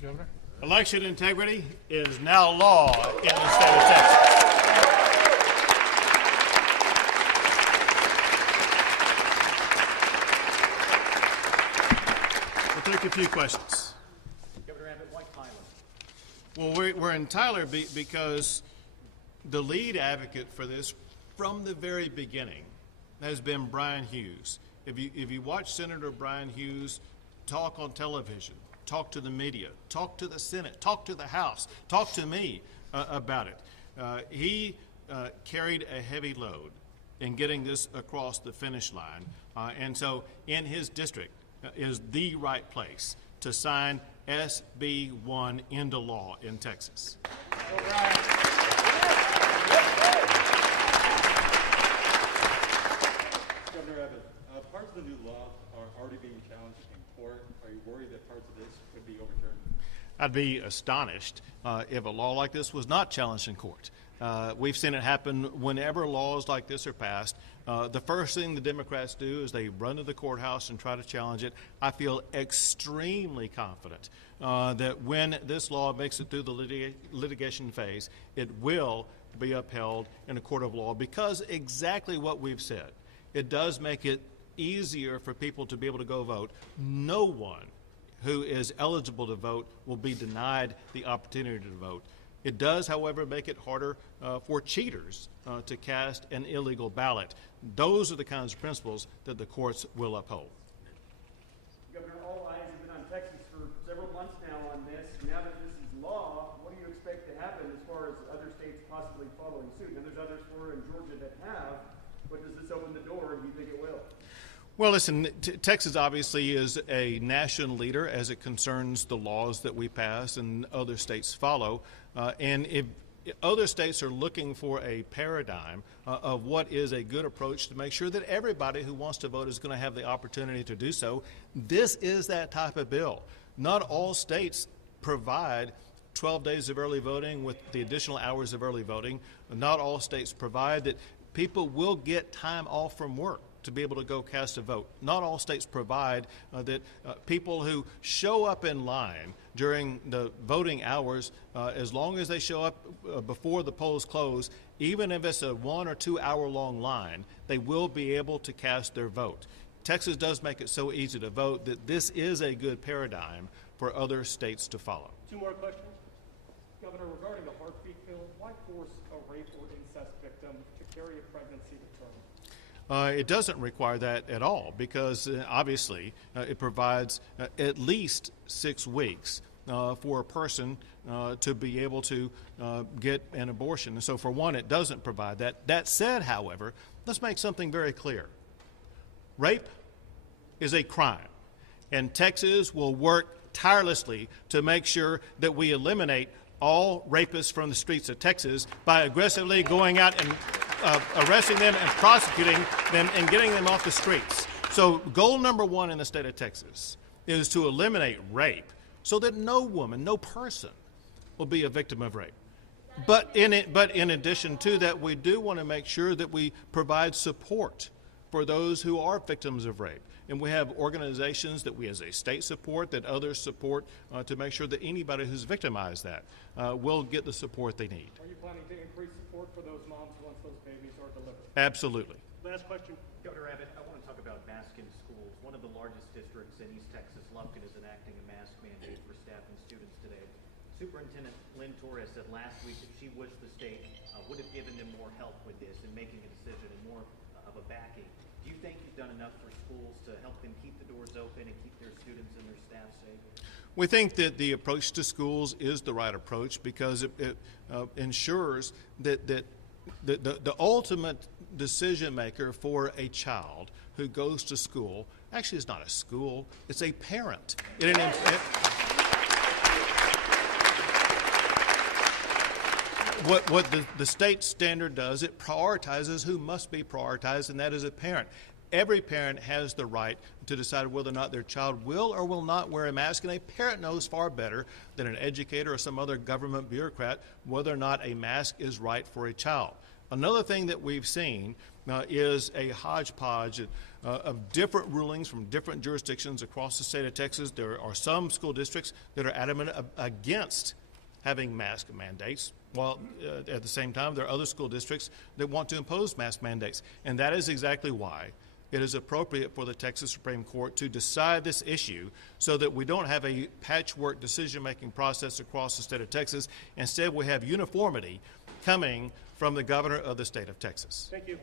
you, Governor. Election integrity is now law in the state of Texas. We'll take a few questions. Governor Abbott, why Tyler? Well, we're in Tyler because the lead advocate for this from the very beginning has been Brian Hughes. If you watch Senator Brian Hughes talk on television, talk to the media, talk to the Senate, talk to the House, talk to me about it, he carried a heavy load in getting this across the finish line. And so in his district is the right place to sign SB 1 into law in Texas. All right. Governor Abbott, parts of the new law are already being challenged in court. Are you worried that parts of this could be overturned? I'd be astonished if a law like this was not challenged in court. We've seen it happen whenever laws like this are passed. The first thing the Democrats do is they run to the courthouse and try to challenge it. I feel extremely confident that when this law makes it through the litigation phase, it will be upheld in a court of law because exactly what we've said. It does make it easier for people to be able to go vote. No one who is eligible to vote will be denied the opportunity to vote. It does, however, make it harder for cheaters to cast an illegal ballot. Those are the kinds of principles that the courts will uphold. Governor, all eyes have been on Texas for several months now on this. Now that this is law, what do you expect to happen as far as other states possibly following suit? And there's others, Florida and Georgia, that have. But does this open the door, and do you think it will? Well, listen, Texas obviously is a national leader as it concerns the laws that we pass and other states follow. And if other states are looking for a paradigm of what is a good approach to make sure that everybody who wants to vote is going to have the opportunity to do so, this is that type of bill. Not all states provide 12 days of early voting with the additional hours of early voting. Not all states provide that people will get time off from work to be able to go cast a vote. Not all states provide that people who show up in line during the voting hours, as long as they show up before the polls close, even if it's a 1 or 2 hour long line, they will be able to cast their vote. Texas does make it so easy to vote that this is a good paradigm for other states to follow. Two more questions. Governor, regarding the heartbeat bill, why force a rape or incest victim to carry a pregnancy to term? It doesn't require that at all because obviously it provides at least 6 weeks for a person to be able to get an abortion. And so for one, it doesn't provide that. That said, however, let's make something very clear. Rape is a crime, and Texas will work tirelessly to make sure that we eliminate all rapists from the streets of Texas by aggressively going out and arresting them and prosecuting them and getting them off the streets. So goal number 1 in the state of Texas is to eliminate rape so that no woman, no person will be a victim of rape. But in addition to that, we do want to make sure that we provide support for those who are victims of rape. And we have organizations that we as a state support, that others support, to make sure that anybody who's victimized that will get the support they need. Are you planning to increase support for those moms once those babies are delivered? Absolutely. Last question. Governor Abbott, I want to talk about masks in schools. One of the largest districts in East Texas, Lufkin, is enacting a mask mandate for staff and students today. Superintendent Lynn Torres said last week that she wished the state would have given them more help with this in making a decision and more of a backing. Do you think you've done enough for schools to help them keep the doors open and keep their students and their staff safe? We think that the approach to schools is the right approach because it ensures that the ultimate decision maker for a child who goes to school actually is not a school, it's a parent. What the state standard does, it prioritizes who must be prioritized, and that is a parent. Every parent has the right to decide whether or not their child will or will not wear a mask, and a parent knows far better than an educator or some other government bureaucrat whether or not a mask is right for a child. Another thing that we've seen is a hodgepodge of different rulings from different jurisdictions across the state of Texas. There are some school districts that are adamant against having mask mandates, while at the same time there are other school districts that want to impose mask mandates. And that is exactly why it is appropriate for the Texas Supreme Court to decide this issue so that we don't have a patchwork decision-making process across the state of Texas. Instead, we have uniformity coming from the governor of the state of Texas. Thank you.